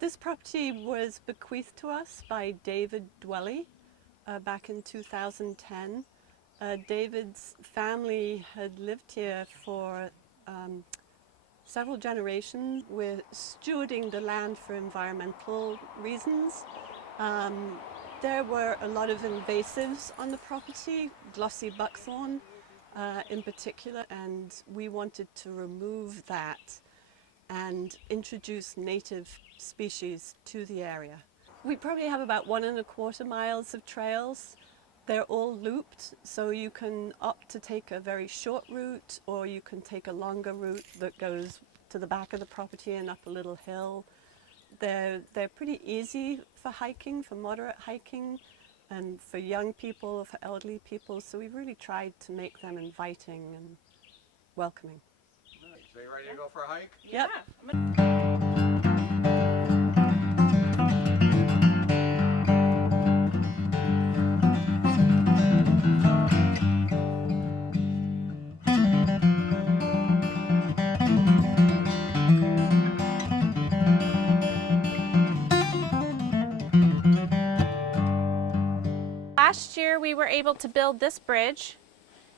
This property was bequeathed to us by David Dwelly back in 2010. David's family had lived here for several generations. We're stewarding the land for environmental reasons. There were a lot of invasives on the property, glossy buckthorn in particular, and we wanted to remove that and introduce native species to the area. We probably have about 1.25 miles of trails. They're all looped, so you can opt to take a very short route, or you can take a longer route that goes to the back of the property and up a little hill. They're pretty easy for hiking, for moderate hiking, and for young people, for elderly people, so we really tried to make them inviting and welcoming. So you ready to go for a hike? Yep. Last year we were able to build this bridge,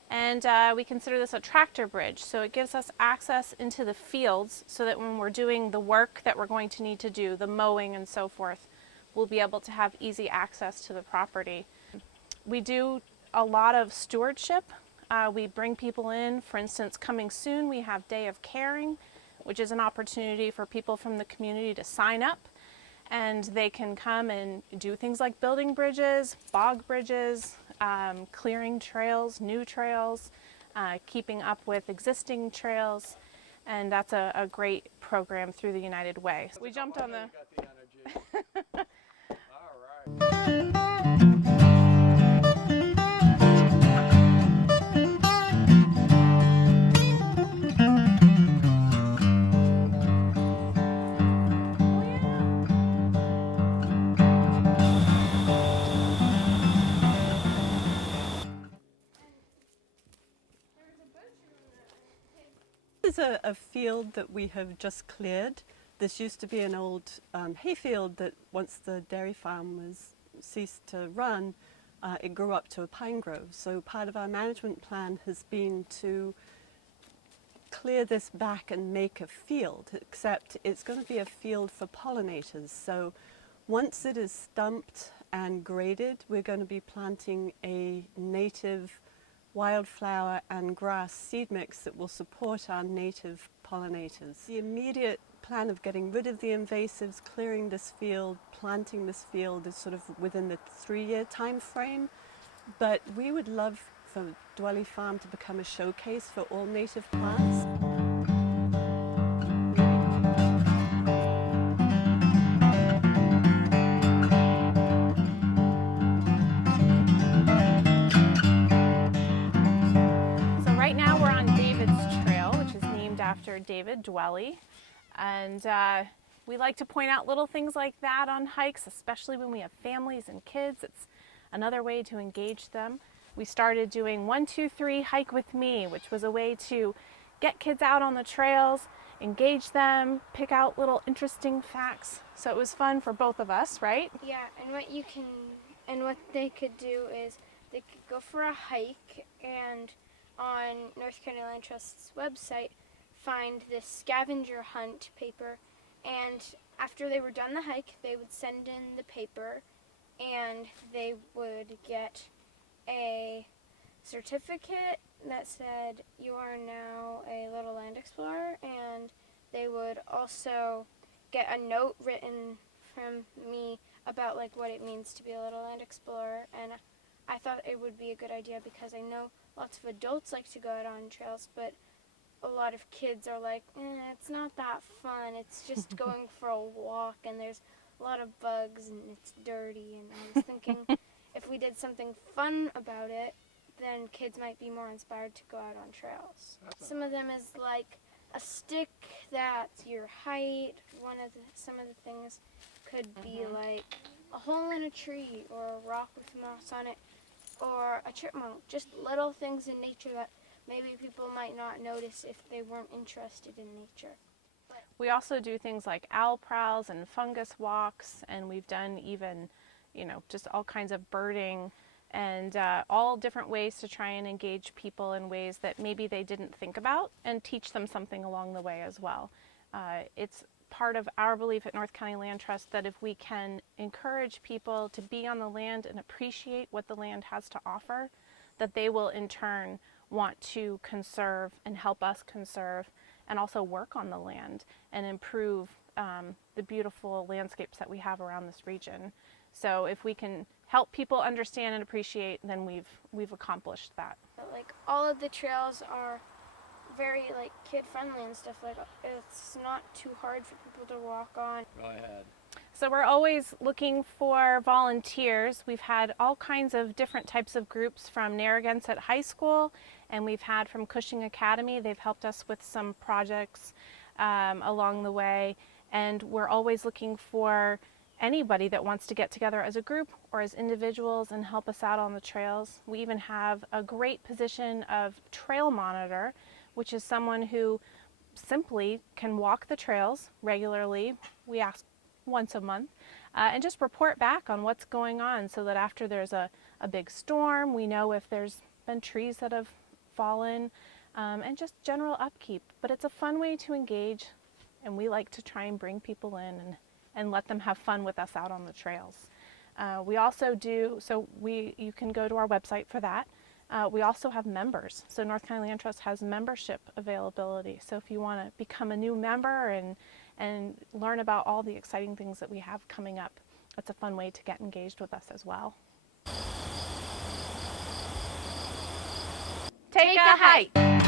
and we consider this a tractor bridge, so it gives us access into the fields so that when we're doing the work that we're going to need to do, the mowing and so forth, we'll be able to have easy access to the property. We do a lot of stewardship. We bring people in. For instance, coming soon we have Day of Caring, which is an opportunity for people from the community to sign up, and they can come and do things like building bridges, bog bridges, clearing trails, new trails, keeping up with existing trails, and that's a great program through the United Way. We jumped on the... All right. This is a field that we have just cleared. This used to be an old hayfield that once the dairy farm was ceased to run, it grew up to a pine grove. So part of our management plan has been to clear this back and make a field, except it's going to be a field for pollinators. So once it is stumped and graded, we're going to be planting a native wildflower and grass seed mix that will support our native pollinators. The immediate plan of getting rid of the invasives, clearing this field, planting this field is sort of within the 3-year time frame, but we would love for Dwelly Farm to become a showcase for all native plants. After David Dwelly, and we like to point out little things like that on hikes, especially when we have families and kids. It's another way to engage them. We started doing 1, 2, 3 hike with me, which was a way to get kids out on the trails, engage them, pick out little interesting facts. So it was fun for both of us, right? Yeah, and what they could do is they could go for a hike, and on North Carolina Land Trust's website find this scavenger hunt paper, and after they were done the hike they would send in the paper and they would get a certificate that said you are now a little land explorer, and they would also get a note written from me about like what it means to be a little land explorer. And I thought it would be a good idea because I know lots of adults like to go out on trails, but a lot of kids are like, it's not that fun, it's just going for a walk and there's a lot of bugs and it's dirty. And I was thinking if we did something fun about it, then kids might be more inspired to go out on trails. Some of them is like a stick that's your height. Some of the things could be like a hole in a tree or a rock with moss on it or a chipmunk. Just little things in nature that maybe people might not notice if they weren't interested in nature. We also do things like owl prowls and fungus walks, and we've done even, you know, just all kinds of birding and all different ways to try and engage people in ways that maybe they didn't think about and teach them something along the way as well. It's part of our belief at North County Land Trust that if we can encourage people to be on the land and appreciate what the land has to offer, that they will in turn want to conserve and help us conserve and also work on the land and improve the beautiful landscapes that we have around this region. So if we can help people understand and appreciate, then we've accomplished that. Like all of the trails are very like kid friendly and stuff. Like it's not too hard for people to walk on. Go ahead. So we're always looking for volunteers. We've had all kinds of different types of groups from Narragansett High School, and we've had from Cushing Academy. They've helped us with some projects along the way, and we're always looking for anybody that wants to get together as a group or as individuals and help us out on the trails. We even have a great position of trail monitor, which is someone who simply can walk the trails regularly. We ask once a month and just report back on what's going on so that after there's a big storm, we know if there's been trees that have fallen and just general upkeep. But it's a fun way to engage, and we like to try and bring people in and let them have fun with us out on the trails. We also do, you can go to our website for that. We also have members. So North County Land Trust has membership availability. So if you want to become a new member and learn about all the exciting things that we have coming up, that's a fun way to get engaged with us as well. Take a hike.